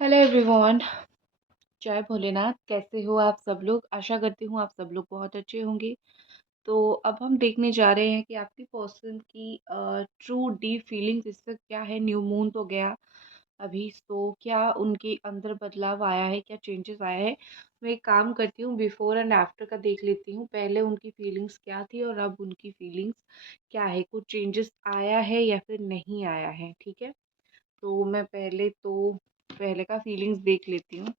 Hello everyone. जय भोलेनाथ। कैसे हो आप सब लोग? आशा करती हूँ आप सब लोग बहुत अच्छे होंगे। तो अब हम देखने जा रहे हैं कि आपकी पर्सन की ट्रू डीप फीलिंग्स इस वक्त क्या है। न्यू मून तो गया अभी, तो क्या उनके अंदर बदलाव आया है, क्या चेंजेस आया है। मैं एक काम करती हूँ, बिफोर एंड आफ्टर का देख लेती हूँ। पहले उनकी फीलिंग्स क्या थी और अब उनकी फीलिंग्स क्या है, कुछ चेंजेस आया है या फिर नहीं आया है। ठीक है, तो मैं पहले का फीलिंग्स देख लेती हूँ।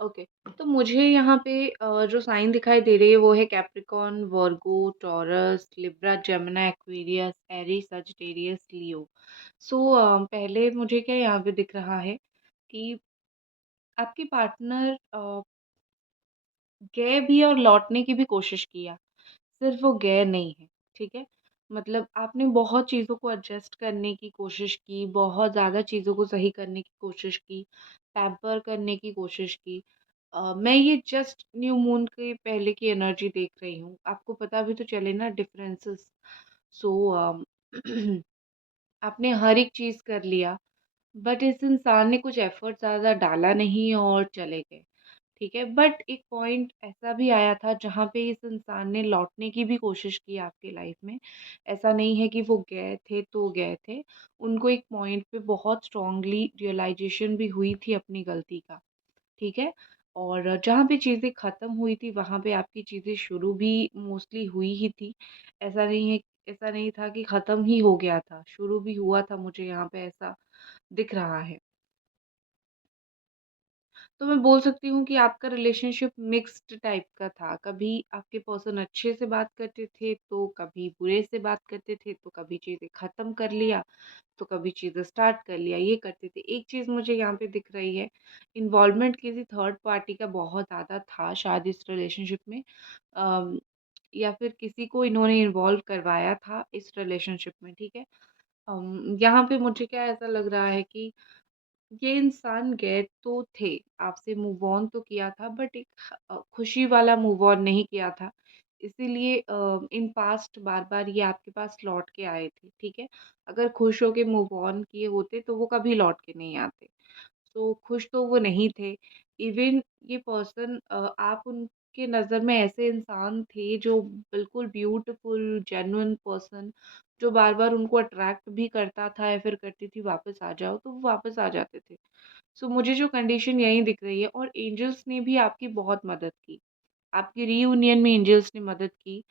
ओके, तो मुझे यहाँ पे जो साइन दिखाई दे रही है वो है Capricorn, Virgo, Taurus, Libra, Gemini, Aquarius, Aries, Sagittarius, Leo. So पहले मुझे क्या यहाँ पे दिख रहा है कि आपके पार्टनर गए भी और लौटने की भी कोशिश किया, सिर्फ वो गए नहीं है। ठीक है, मतलब आपने बहुत चीज़ों को एडजस्ट करने की कोशिश की, बहुत ज़्यादा चीज़ों को सही करने की कोशिश की, पैम्पर करने की कोशिश की। मैं ये जस्ट न्यू मून के पहले की एनर्जी देख रही हूँ, आपको पता भी तो चले ना डिफरेंसेस। सो आपने हर एक चीज़ कर लिया, बट इस इंसान ने कुछ एफर्ट ज़्यादा डाला नहीं और चले गए। ठीक है, बट एक पॉइंट ऐसा भी आया था जहाँ पे इस इंसान ने लौटने की भी कोशिश की आपकी लाइफ में। ऐसा नहीं है कि वो गए थे तो गए थे। उनको एक पॉइंट पे बहुत स्ट्रांगली रियलाइजेशन भी हुई थी अपनी गलती का। ठीक है, और जहाँ पे चीज़ें ख़त्म हुई थी वहाँ पे आपकी चीज़ें शुरू भी मोस्टली हुई ही थी। ऐसा नहीं था कि ख़त्म ही हो गया था, शुरू भी हुआ था, मुझे यहाँ पे ऐसा दिख रहा है। तो मैं बोल सकती हूँ कि आपका रिलेशनशिप मिक्स्ड टाइप का था। कभी आपके पर्सन अच्छे से बात करते थे, तो कभी बुरे से बात करते थे, तो कभी चीज़ें ख़त्म कर लिया, तो कभी चीज़ें स्टार्ट कर लिया, ये करते थे। एक चीज़ मुझे यहाँ पे दिख रही है, इन्वॉल्वमेंट किसी थर्ड पार्टी का बहुत ज़्यादा था शायद इस रिलेशनशिप में। अम, या फिर किसी को इन्होंने इन्वॉल्व करवाया था इस रिलेशनशिप में। ठीक है, यहाँ पे मुझे क्या ऐसा लग रहा है कि ये इंसान गए तो थे, आपसे मूव ऑन तो किया था, बट एक खुशी वाला मूव ऑन नहीं किया था। इसीलिए इन पास्ट बार-बार ये आपके पास लौट के आए थे। ठीक है? अगर खुश होके मूव ऑन किए होते तो वो कभी लौट के नहीं आते। तो खुश तो वो नहीं थे। इवन ये पर्सन आप उनके नज़र में ऐसे इंसान थे जो बिल्कुल ब्यूटीफुल जेन्युइन पर्सन, जो बार-बार उनको अट्रैक्ट भी करता था या फिर करती थी वापस आ जाओ, तो वो वापस आ जाते थे। सो मुझे जो कंडीशन यही दिख रही है, और एंजल्स ने भी आपकी बहुत मदद की। आपकी रीयूनियन में एंजल्स ने मदद की।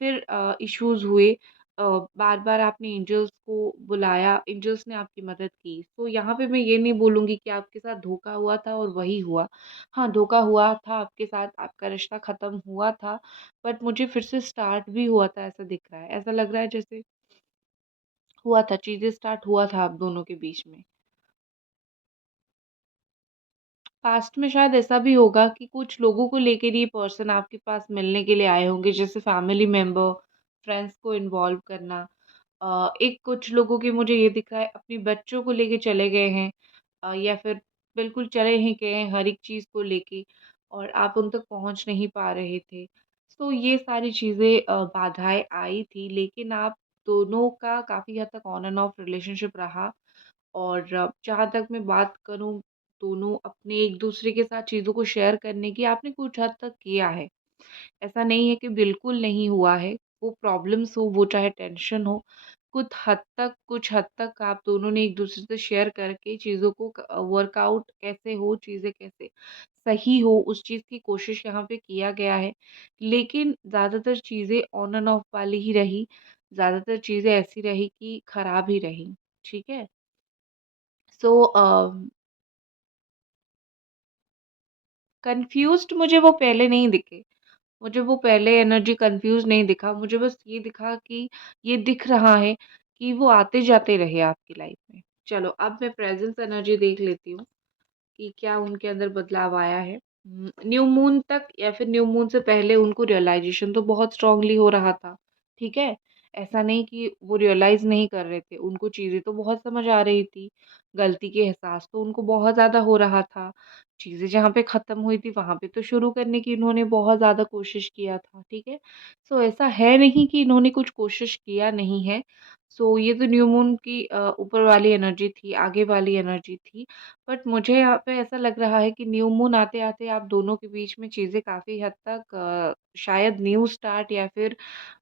फिर इश्यूज़ हुए, बार-बार आपने एंजल्स को बुलाया, एंजल्स ने आपकी मदद की। तो यहाँ पे मैं ये नहीं बोलूँगी कि आपके साथ धोखा हुआ था और वही हुआ। हाँ, धोखा हुआ था आपके साथ, आपका रिश्ता ख़त्म हुआ था, बट मुझे फिर से स्टार्ट भी हुआ था ऐसा दिख रहा है। ऐसा लग रहा है जैसे हुआ था, चीज़ें स्टार्ट हुआ था आप दोनों के बीच में। पास्ट में शायद ऐसा भी होगा कि कुछ लोगों को लेकर ये पर्सन आपके पास मिलने के लिए आए होंगे, जैसे फैमिली मेंबर, फ्रेंड्स को इन्वॉल्व करना। एक कुछ लोगों की मुझे ये दिख रहा है अपने बच्चों को लेके चले गए हैं, या फिर बिल्कुल चले ही गए हैं हर एक चीज़ को लेके, और आप उन तक पहुँच नहीं पा रहे थे। तो ये सारी चीज़ें बाधाएँ आई थी, लेकिन आप दोनों का काफ़ी हद तक ऑन एंड ऑफ रिलेशनशिप रहा। और जहाँ तक मैं बात करूँ, दोनों अपने एक-दूसरे के साथ चीज़ों को शेयर करने की आपने कुछ हद तक किया है। ऐसा नहीं है कि बिल्कुल नहीं हुआ है। वो प्रॉब्लम्स हो, वो चाहे टेंशन हो, कुछ हद तक आप दोनों ने एक-दूसरे से शेयर करके चीज़ों को वर्कआउट कैसे हो, चीज़ें कैसे सही हो, उस चीज़ की कोशिश यहाँ पे किया गया है। लेकिन ज़्यादातर चीज़ें ऑन एंड ऑफ वाली ही रही, ज़्यादातर चीज़ें ऐसी रही कि खराब ही रहीं। ठीक है? सो कन्फ्यूज़्ड मुझे वो पहले नहीं दिखे। मुझे वो पहले एनर्जी कंफ्यूज नहीं दिखा, मुझे बस ये दिखा कि ये दिख रहा है कि वो आते जाते रहे आपकी लाइफ में। चलो अब मैं प्रेजेंस एनर्जी देख लेती हूँ कि क्या उनके अंदर बदलाव आया है। न्यू मून तक या फिर न्यू मून से पहले उनको रियलाइजेशन तो बहुत स्ट्रांगली हो रहा था, ठीक है। ऐसा नहीं कि वो रियलाइज नहीं कर रहे थे, उनको चीजें तो बहुत समझ आ रही थी, गलती के एहसास तो उनको बहुत ज्यादा हो रहा था। चीजें जहाँ पे खत्म हुई थी वहां पे तो शुरू करने की इन्होंने बहुत ज्यादा कोशिश किया था, ठीक है। सो ऐसा है नहीं कि इन्होंने कुछ कोशिश किया नहीं है। सो ये तो न्यू मून की ऊपर वाली एनर्जी थी, आगे वाली एनर्जी थी। बट मुझे यहाँ पे ऐसा लग रहा है कि न्यू मून आते-आते आप दोनों के बीच में चीज़ें काफ़ी हद तक शायद न्यू स्टार्ट या फिर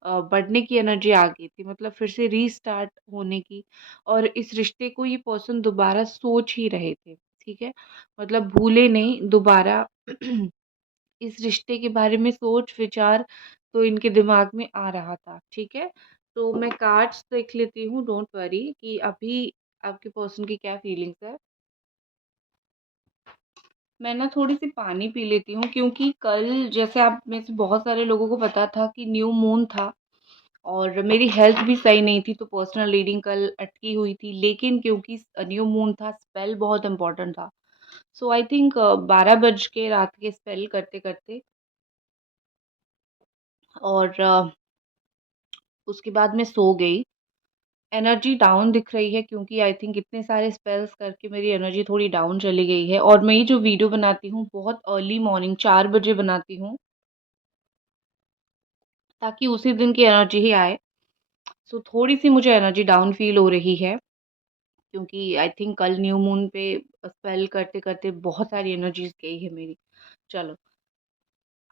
बढ़ने की एनर्जी आ गई थी। मतलब फिर से रीस्टार्ट होने की, और इस रिश्ते को ये पर्सन दोबारा सोच ही रहे थे, ठीक है? मतलब भूले नहीं, दोबारा इस रिश्ते के बारे में सोच-विचार तो इनके दिमाग में आ रहा था, ठीक है? तो मैं कार्ड्स देख लेती हूँ, डोंट वरी, कि अभी आपके पर्सन की क्या फीलिंग्स है। मैं ना थोड़ी-सी पानी पी लेती हूँ, क्योंकि कल जैसे आप में से बहुत सारे लोगों को पता था कि न्यू मून था और मेरी हेल्थ भी सही नहीं थी, तो पर्सनल रीडिंग कल अटकी हुई थी। लेकिन क्योंकि न्यू मून था, स्पेल बहुत इम्पोर्टेंट था। सो आई थिंक 12 बज के रात के स्पेल करते-करते, और उसके बाद मैं सो गई। एनर्जी डाउन दिख रही है, क्योंकि आई थिंक इतने सारे स्पेल्स करके मेरी एनर्जी थोड़ी डाउन चली गई है, और मैं ये जो वीडियो बनाती हूँ बहुत अर्ली मॉर्निंग 4 बजे बनाती हूँ, ताकि उसी दिन की एनर्जी ही आए। सो थोड़ी-सी मुझे एनर्जी डाउन फ़ील हो रही है, क्योंकि आई थिंक कल न्यू मून पे स्पेल करते-करते बहुत सारी एनर्जीज़ गई है मेरी। चलो,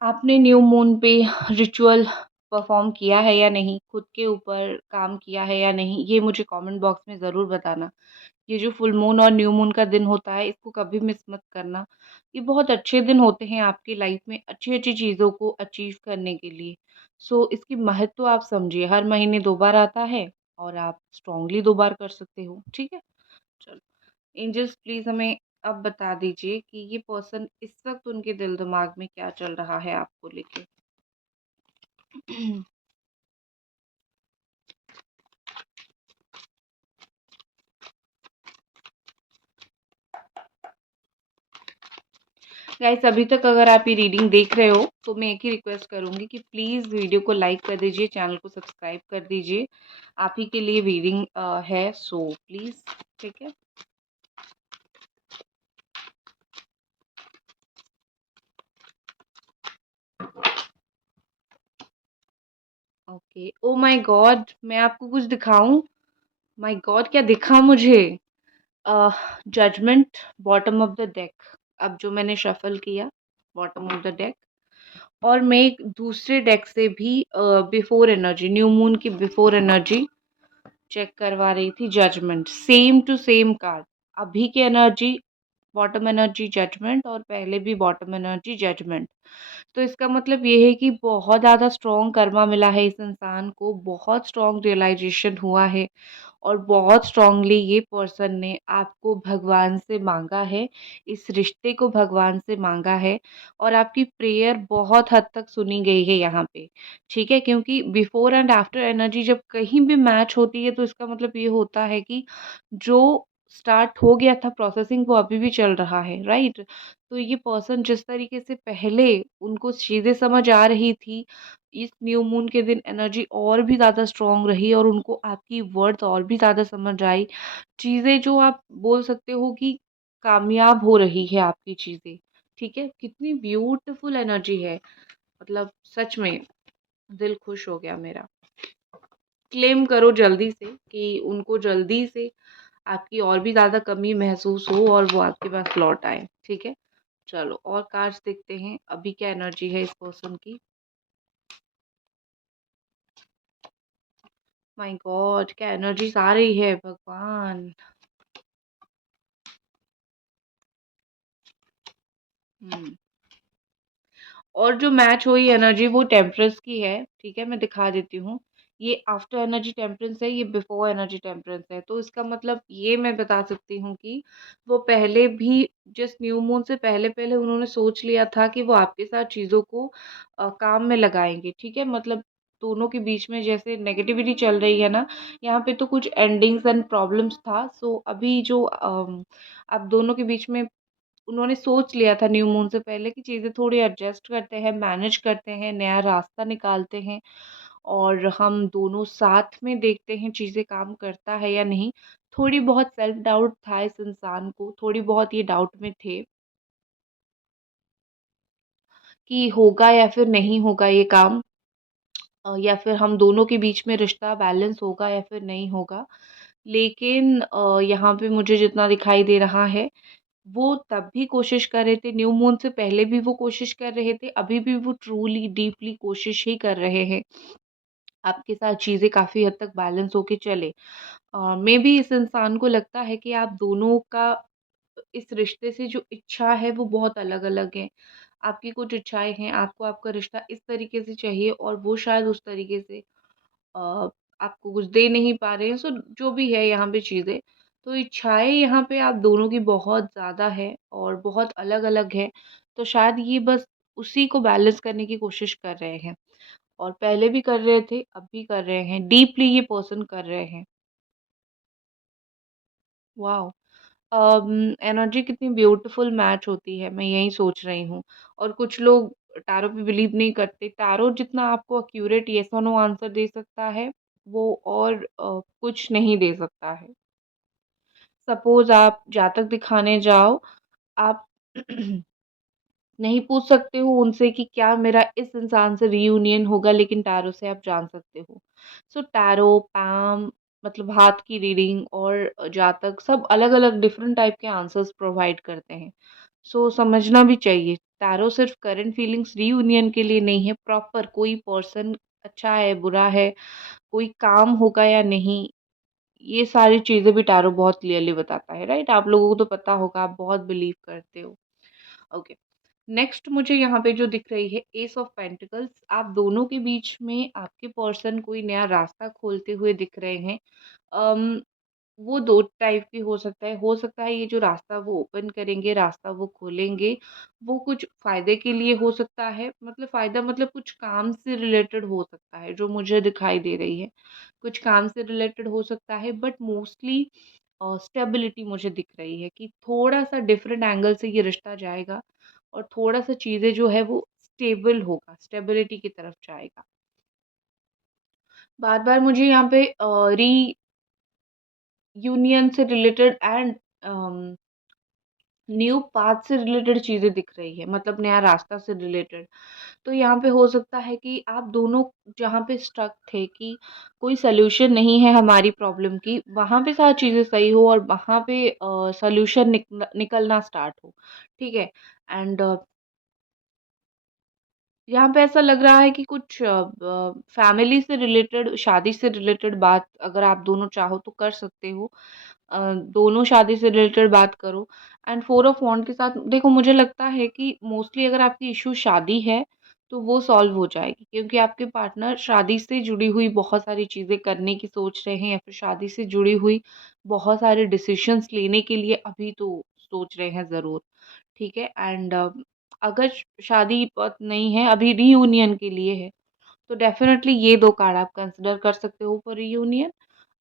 आपने न्यू मून पे रिचुअल परफ़ॉर्म किया है या नहीं? खुद के ऊपर काम किया है या नहीं? ये मुझे कमेंट बॉक्स में ज़रूर बताना। ये जो फुल मून और न्यू मून का दिन होता है, इसको कभी मिस मत करना। ये बहुत अच्छे दिन होते हैं आपकी लाइफ में अच्छी-अच्छी चीज़ों को अचीव करने के लिए। सो इसकी महत्व आप समझिए, हर महीने 2 बार आता है और आप स्ट्रॉन्गली 2 बार कर सकते हो, ठीक है? चलो, एंजल्स प्लीज़ हमें अब बता दीजिए कि ये पर्सन इस वक़्त उनके दिल-दिमाग में क्या चल रहा है आपको लेके? गाइस, अभी तक अगर आप ये रीडिंग देख रहे हो तो मैं एक ही रिक्वेस्ट करूंगी कि प्लीज़ वीडियो को लाइक कर दीजिए, चैनल को सब्सक्राइब कर दीजिए। आप ही के लिए रीडिंग है, सो प्लीज़, ठीक है। ओके, ओ माय गॉड, मैं आपको कुछ दिखाऊं? माय गॉड, क्या दिखा मुझे? Judgement, bottom of the deck. अब जो मैंने शफल किया, बॉटम ऑफ द डेक, और मैं एक दूसरे डेक से भी बिफोर एनर्जी, न्यू मून की बिफोर एनर्जी चेक करवा रही थी। Judgement, same to same card. अभी की एनर्जी बॉटम एनर्जी जजमेंट, और पहले भी बॉटम एनर्जी जजमेंट। तो इसका मतलब ये है कि बहुत ज़्यादा स्ट्रॉन्ग कर्मा मिला है इस इंसान को, बहुत स्ट्रॉन्ग रियलाइजेशन हुआ है, और बहुत स्ट्रांगली ये पर्सन ने आपको भगवान से मांगा है, इस रिश्ते को भगवान से मांगा है, और आपकी प्रेयर बहुत हद तक सुनी गई है यहाँ पे, ठीक है। क्योंकि बिफोर एंड आफ्टर एनर्जी जब कहीं भी मैच होती है, तो इसका मतलब ये होता है कि जो स्टार्ट हो गया था प्रोसेसिंग वो अभी भी चल रहा है, राइट। तो ये पर्सन जिस तरीके से पहले उनको चीज़ें समझ आ रही थी, इस न्यू मून के दिन एनर्जी और भी ज़्यादा स्ट्रॉन्ग रही, और उनको आपकी वर्ड्स और भी ज़्यादा समझ आई। चीज़ें जो आप बोल सकते हो कि कामयाब हो रही है आपकी चीज़ें, ठीक है। कितनी ब्यूटीफुल एनर्जी है, मतलब सच में दिल खुश हो गया मेरा। क्लेम करो जल्दी से कि उनको जल्दी से आपकी और भी ज़्यादा कमी महसूस हो और वो आपके पास लौट आए, ठीक है। चलो और कार्ड्स देखते हैं, अभी क्या एनर्जी है इस पर्सन की। माय गॉड, क्या एनर्जीज आ रही है भगवान। हम्म और जो मैच हुई एनर्जी वो टेम्परस की है, ठीक है, मैं दिखा देती हूँ। ये आफ्टर एनर्जी टेम्परेंस है, ये बिफोर एनर्जी टेम्परेंस है। तो इसका मतलब ये मैं बता सकती हूँ कि वो पहले भी जस्ट न्यू मून से पहले-पहले उन्होंने सोच लिया था कि वो आपके साथ चीज़ों को काम में लगाएँगे, ठीक है? मतलब दोनों के बीच में जैसे नेगेटिविटी चल रही है ना, यहाँ पे तो कुछ एंडिंग्स एंड प्रॉब्लम्स था। सो अभी जो अब दोनों के बीच में उन्होंने सोच लिया था न्यू मून से पहले कि चीज़ें थोड़ी एडजस्ट करते हैं, मैनेज करते हैं, नया रास्ता निकालते हैं और हम दोनों साथ में देखते हैं चीज़ें काम करता है या नहीं। थोड़ी बहुत सेल्फ डाउट था इस इंसान को, थोड़ी बहुत ये डाउट में थे कि होगा या फिर नहीं होगा ये काम, या फिर हम दोनों के बीच में रिश्ता बैलेंस होगा या फिर नहीं होगा। लेकिन यहाँ पे मुझे जितना दिखाई दे रहा है, वो तब भी कोशिश कर रहे थे, न्यू मून से पहले भी वो कोशिश कर रहे थे, अभी भी वो ट्रूली डीपली कोशिश ही कर रहे हैं, आपके साथ चीज़ें काफ़ी हद तक बैलेंस होके चले। मेबी इस इंसान को लगता है कि आप दोनों का इस रिश्ते से जो इच्छा है वो बहुत अलग-अलग है। आपकी कुछ इच्छाएँ हैं, आपको आपका रिश्ता इस तरीके से चाहिए और वो शायद उस तरीके से अ, आपको कुछ दे नहीं पा रहे हैं। सो जो भी है यहाँ पे चीज़ें, तो इच्छाएँ यहाँ पे आप दोनों की बहुत ज़्यादा है और बहुत अलग-अलग है। तो शायद ये बस उसी को बैलेंस करने की कोशिश कर रहे हैं और पहले भी कर रहे थे, अब भी कर रहे हैं। डीपली ये पर्सन कर रहे हैं। वॉव! एनर्जी कितनी ब्यूटीफुल मैच होती है, मैं यही सोच रही हूँ। और कुछ लोग टैरो पे बिलीव नहीं करते। टैरो जितना आपको एक्यूरेट येस और नो आंसर दे सकता है, वो और कुछ नहीं दे सकता है। सपोज़ आप जातक दिखाने जाओ, आप नहीं पूछ सकते हो उनसे कि क्या मेरा इस इंसान से रियूनियन होगा, लेकिन टैरो से आप जान सकते हो। सो टैरो, पाम मतलब हाथ की रीडिंग और जातक सब अलग-अलग डिफरेंट टाइप के आंसर्स प्रोवाइड करते हैं। सो समझना भी चाहिए, टैरो सिर्फ करंट फीलिंग्स रियूनियन के लिए नहीं है, प्रॉपर कोई पर्सन अच्छा है, बुरा है, कोई काम होगा या नहीं, ये सारी चीज़ें भी टैरो बहुत क्लियरली बताता है, राइट? आप लोगों को तो पता होगा, आप बहुत बिलीव करते हो। ओके। नेक्स्ट मुझे यहाँ पे जो दिख रही है एस ऑफ पेंटिकल्स, आप दोनों के बीच में आपके पर्सन कोई नया रास्ता खोलते हुए दिख रहे हैं। अम, वो 2 टाइप की हो सकता है ये जो रास्ता वो ओपन करेंगे, रास्ता वो खोलेंगे, वो कुछ फ़ायदे के लिए हो सकता है, मतलब फ़ायदा मतलब कुछ काम से रिलेटेड हो सकता है, जो मुझे दिखाई दे रही है। कुछ काम से रिलेटेड हो सकता है बट मोस्टली स्टेबिलिटी मुझे दिख रही है कि थोड़ा-सा डिफरेंट एंगल से ये रिश्ता जाएगा और थोड़ा-सा चीज़ें जो है वो स्टेबल होगा, स्टेबिलिटी की तरफ जाएगा। बार-बार मुझे यहाँ पे रीयूनियन से रिलेटेड एंड न्यू पाथ से रिलेटेड चीज़ें दिख रही है, मतलब नया रास्ता से रिलेटेड। तो यहाँ पे हो सकता है कि आप दोनों जहाँ पे स्ट्रक थे कि कोई सॉल्यूशन नहीं है हमारी प्रॉब्लम की, वहाँ पे सारी चीज़ें सही हो और वहाँ पे सॉल्यूशन निकलना स्टार्ट हो, ठीक है? एंड यहाँ पे ऐसा लग रहा है कि कुछ फैमिली से रिलेटेड, शादी से रिलेटेड बात अगर आप दोनों चाहो तो कर सकते हो। दोनों शादी से रिलेटेड बात करो एंड 4 ऑफ वॉन्ड के साथ देखो, मुझे लगता है कि मोस्टली अगर आपकी इश्यू शादी है, तो वो सॉल्व हो जाएगी क्योंकि आपके पार्टनर शादी से जुड़ी हुई बहुत सारी चीज़ें करने की सोच रहे हैं या फिर शादी से जुड़ी हुई बहुत सारे डिसीज़न्स लेने के लिए अभी तो सोच रहे हैं ज़रूर, ठीक है? एंड अगर शादी नहीं है, अभी रीयूनियन के लिए है, तो डेफ़िनेटली ये 2 कार्ड आप कंसिडर कर सकते हो फॉर रीयूनियन।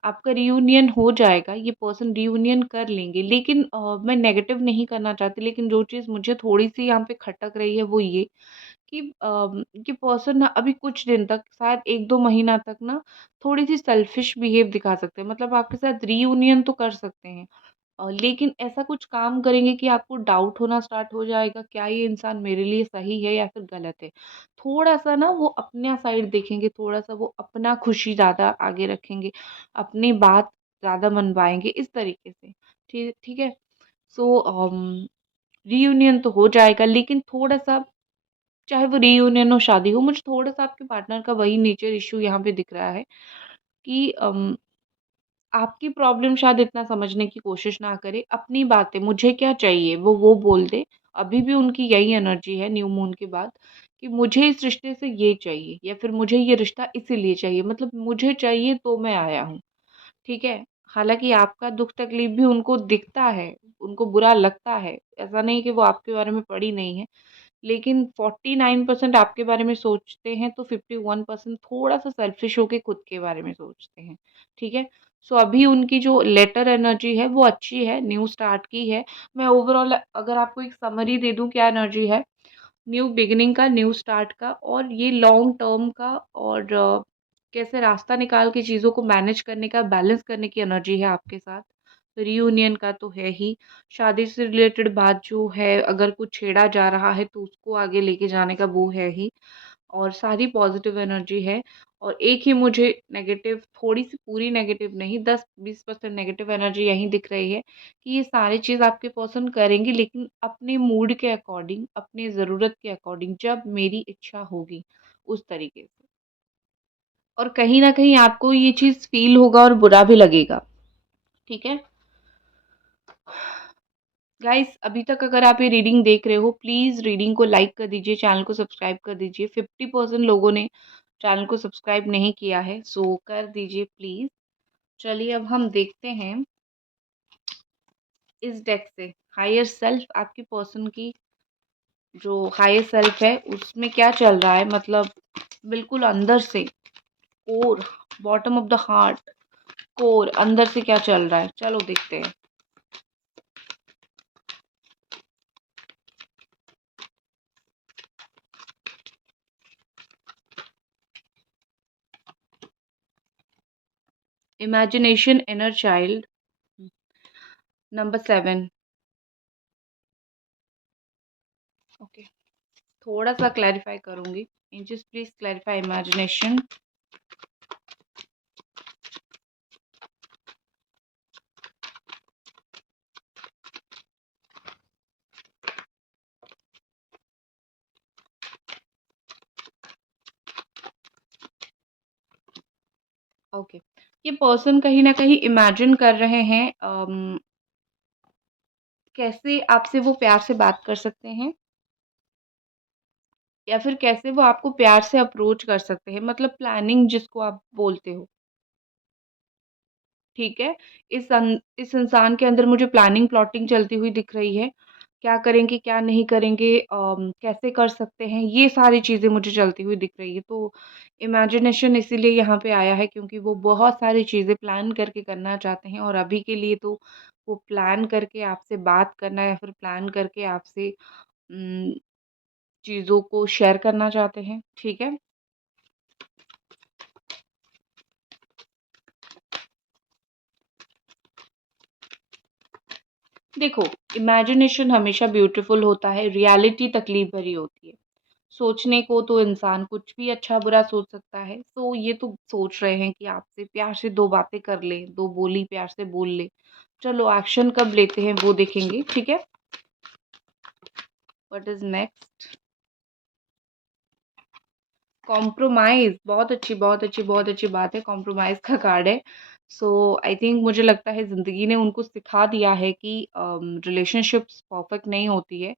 आपका रीयूनियन हो जाएगा, ये पर्सन रीयूनियन कर लेंगे, लेकिन मैं नेगेटिव नहीं करना चाहती, लेकिन जो चीज़ मुझे थोड़ी-सी यहाँ पे खटक रही है वो कि ये पर्सन ना अभी कुछ दिन तक शायद 1-2 महीना तक ना थोड़ी-सी सेल्फिश बिहेव दिखा सकते हैं। मतलब आपके साथ रीयूनियन तो कर सकते हैं, लेकिन ऐसा कुछ काम करेंगे कि आपको डाउट होना स्टार्ट हो जाएगा, क्या ये इंसान मेरे लिए सही है या फिर गलत है? थोड़ा-सा ना वो अपना साइड देखेंगे, थोड़ा-सा वो अपना खुशी ज़्यादा आगे रखेंगे, अपनी बात ज़्यादा मनवाएँगे, इस तरीके से। ठीक है? सो रियूनियन तो हो जाएगा, लेकिन थोड़ा-सा, चाहे वो रियूनियन हो, शादी हो, मुझे थोड़ा-सा आपके पार्टनर का वही नेचर इश्यू यहाँ पे दिख रहा है कि आपकी प्रॉब्लम शायद इतना समझने की कोशिश ना करे, अपनी बातें मुझे क्या चाहिए वो बोल दे। अभी भी उनकी यही एनर्जी है न्यू मून के बाद कि मुझे इस रिश्ते से ये चाहिए या फिर मुझे ये रिश्ता इसीलिए चाहिए, मतलब मुझे चाहिए तो मैं आया हूँ, ठीक है? हालाँकि आपका दुःख तकलीफ़ भी उनको दिखता है, उनको बुरा लगता है, ऐसा नहीं कि वो आपके बारे में पड़ी नहीं है। लेकिन 49% आपके बारे में सोचते हैं, तो 51% थोड़ा-सा सेल्फ़िश होके खुद के बारे में सोचते हैं, ठीक है? सो अभी उनकी जो लेटर एनर्जी है वो अच्छी है, न्यू स्टार्ट की है। मैं ओवरऑल अगर आपको एक समरी दे दूँ क्या एनर्जी है, न्यू बिगिनिंग का, न्यू स्टार्ट का और ये लॉन्ग टर्म का और कैसे रास्ता निकाल के चीज़ों को मैनेज करने का, बैलेंस करने की एनर्जी है आपके साथ। रियूनियन का तो है ही, शादी से रिलेटेड बात जो है अगर कुछ छेड़ा जा रहा है तो उसको आगे लेके जाने का वो है ही और सारी पॉज़िटिव एनर्जी है और एक ही मुझे नेगेटिव थोड़ी-सी पूरी नेगेटिव नहीं 10-20% नेगेटिव एनर्जी यहीं दिख रही है कि ये सारी चीज़ आपके पर्सन करेंगे लेकिन अपने मूड के अकॉर्डिंग, अपनी ज़रूरत के अकॉर्डिंग जब मेरी इच्छा होगी, उस तरीके से। और कहीं न कहीं आपको ये चीज़ फ़ील होगा और बुरा भी लगेगा, ठीक है? गाइस अभी तक अगर आप ये रीडिंग देख रहे हो प्लीज़ रीडिंग को लाइक कर दीजिए, चैनल को सब्सक्राइब कर दीजिए। 50% लोगों ने चैनल को सब्सक्राइब नहीं किया है, सो कर दीजिए प्लीज़। चलिए अब हम देखते हैं इस डेक से हायर सेल्फ आपकी पर्सन की जो हायर सेल्फ है उसमें क्या चल रहा है, मतलब बिल्कुल अंदर से core, bottom of the heart, core अंदर से क्या चल रहा है, चलो देखते हैं। Imagination inner child, number 7। Okay, थोड़ा सा क्लैरिफाई करूंगी। Angels please clarify imagination. Okay, ये पर्सन कहीं ना कहीं इमेजिन कर रहे हैं कैसे आपसे वो प्यार से बात कर सकते हैं या फिर कैसे वो आपको प्यार से अप्रोच कर सकते हैं, मतलब प्लानिंग जिसको आप बोलते हो, ठीक है? इस इंसान के अंदर मुझे प्लानिंग प्लॉटिंग चलती हुई दिख रही है। क्या करेंगे, क्या नहीं करेंगे, कैसे कर सकते हैं, ये सारी चीज़ें मुझे चलती हुई दिख रही है। तो इमेजिनेशन इसीलिए यहाँ पे आया है क्योंकि वो बहुत सारी चीज़ें प्लान करके करना चाहते हैं और अभी के लिए तो वो प्लान करके आपसे बात करना या फिर प्लान करके आपसे उम, चीज़ों को शेयर करना चाहते हैं, ठीक है? देखो, इमेजिनेशन हमेशा ब्यूटीफुल होता है, रियलिटी तकलीफ भरी होती है। सोचने को तो इंसान कुछ भी अच्छा-बुरा सोच सकता है। तो ये तो सोच रहे हैं कि आपसे प्यार से 2 बातें कर ले, 2 बोली प्यार से बोल ले। चलो एक्शन कब लेते हैं वो देखेंगे, ठीक है? What is next? कॉम्प्रोमाइज़, बहुत अच्छी, बहुत अच्छी, बहुत अच्छी बात है, कॉम्प्रोमाइज़ का कार्ड है। सो आई थिंक मुझे लगता है ज़िंदगी ने उनको सिखा दिया है कि रिलेशनशिप्स परफेक्ट नहीं होती है।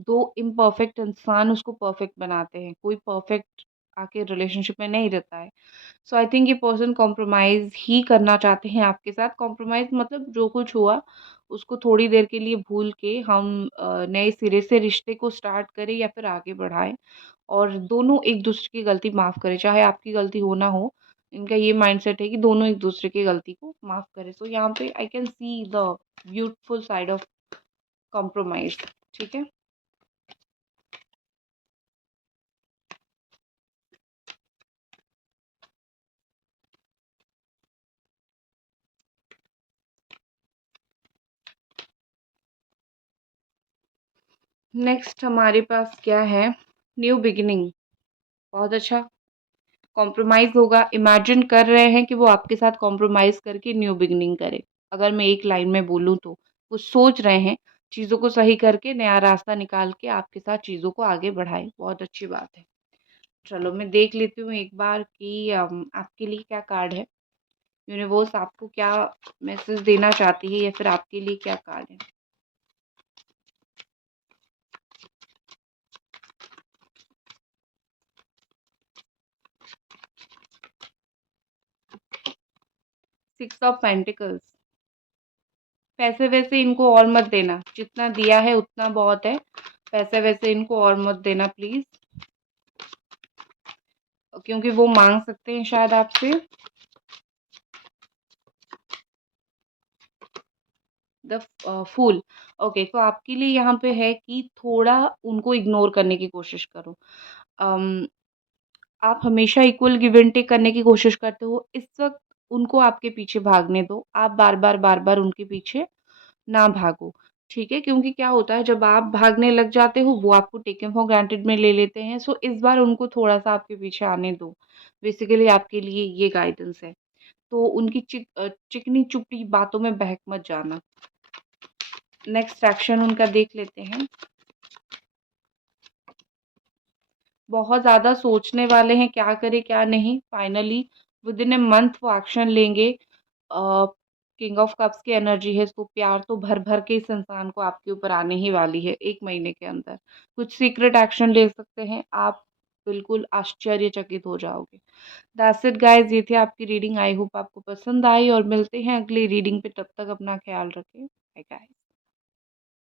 2 इम्परफेक्ट इंसान उसको परफेक्ट बनाते हैं। कोई परफेक्ट आके रिलेशनशिप में नहीं रहता है। सो आई थिंक ये पर्सन कॉम्प्रोमाइज़ ही करना चाहते हैं आपके साथ। कॉम्प्रोमाइज़ मतलब जो कुछ हुआ, उसको थोड़ी देर के लिए भूल के हम नए सिरे से रिश्ते को स्टार्ट करें या फिर आगे बढ़ाएँ और दोनों एक-दूसरे की गलती माफ़ करें, चाहे आपकी गलती हो ना हो। इनका ये माइंडसेट है कि दोनों एक-दूसरे की गलती को माफ़ करें। सो यहाँ पे I can see the beautiful side of compromise, ठीक है? नेक्स्ट हमारे पास क्या है? न्यू बिगिनिंग, बहुत अच्छा। कॉम्प्रोमाइज़ होगा, इमेजिन कर रहे हैं कि वो आपके साथ कॉम्प्रोमाइज़ करके न्यू बिगिनिंग करें। अगर मैं एक लाइन में बोलूँ तो। वो सोच रहे हैं, चीज़ों को सही करके नया रास्ता निकाल के आपके साथ चीज़ों को आगे बढ़ाएँ, बहुत अच्छी बात है। चलो मैं देख लेती हूँ एक बार कि आपके लिए क्या कार्ड है? यूनिवर्स आपको क्या मैसेज देना चाहती है या फिर आपके लिए क्या कार्ड है? 6 ऑफ पेंटिकल्स। पैसे वैसे इनको और मत देना, जितना दिया है उतना बहुत है। पैसे वैसे इनको और मत देना प्लीज, क्योंकि वो मांग सकते हैं शायद आपसे। The fool. ओके, तो आपके लिए यहाँ पे है कि थोड़ा उनको इग्नोर करने की कोशिश करो। अम, आप हमेशा इक्वल गिव एंड टेक करने की कोशिश करते हो, इस वक्त उनको आपके पीछे भागने दो। आप बार बार उनके पीछे ना भागो, ठीक है? क्योंकि क्या होता है, जब आप भागने लग जाते हो वो आपको टेकन फॉर ग्रांटेड में ले लेते हैं। सो इस बार उनको थोड़ा सा आपके पीछे आने दो। बेसिकली आपके लिए ये गाइडेंस है। तो उनकी चिकनी चुपड़ी बातों में बहक मत जाना। नेक्स्ट एक्शन उनका देख लेते हैं। बहुत ज़्यादा सोचने वाले हैं क्या करें क्या नहीं। Finally with in a month वो एक्शन लेंगे। किंग ऑफ कप्स की एनर्जी है, तो प्यार तो भर भर के इस इंसान को आपके ऊपर आने ही वाली है 1 महीने के अंदर। कुछ सीक्रेट एक्शन ले सकते हैं आप, बिल्कुल आश्चर्यचकित हो जाओगे। दैट्स इट गाइस, ये थी आपकी रीडिंग। आई होप आपको पसंद आई और मिलते हैं अगली रीडिंग पे। तब तक अपना ख्याल रखें। Bye guys.